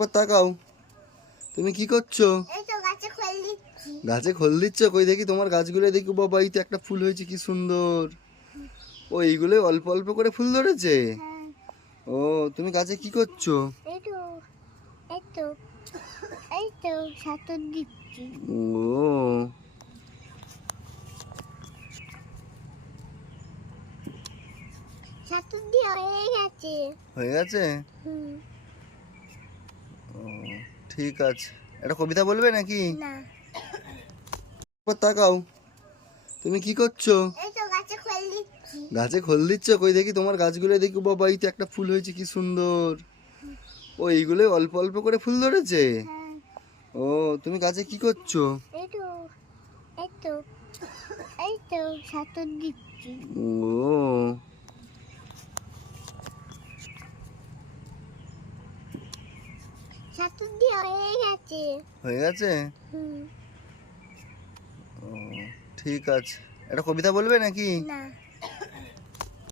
তাকাও। তুমি কি করছো? এই তো গাছে খোল দিচ্ছি। গাছে খোল দিচ্ছ? কই দেখি তোমার গাছগুলো দেখি। বাবা, এই তো একটা ফুল হয়েছে, কি সুন্দর। ও, এইগুলো অল্প অল্প করে ফুল ধরেছে। হ্যাঁ, ও, তুমি গাছে কি করছো? এই তো এই তো এই তো সাঁতর দিচ্ছি। ও, সাঁতর দিয়ে হয়ে গেছে। হয়ে গেছে। হুম। ও, ঠিক আছে। একটা কবিতা বলবে নাকি? না, তাকাও। তুমি কি করছো? এই তো গাছে খোল দিচ্ছি। গাছে খোল দিচ্ছ? কই দেখি তোমার গাছগুলো দেখি। বাবা, এই তো একটা ফুল হয়েছে, কি সুন্দর। ও, এইগুলো অল্প অল্প করে ফুল ধরেছে। হ্যাঁ, ও, তুমি গাছে কি করছো? এই তো এই তো এই তো সাঁতর দিচ্ছি। ও, সাঁতর দিয়ে হয়ে গেছে। হয়ে গেছে। হুম। ও, ঠিক আছে। একটা কবিতা বলবে নাকি? না,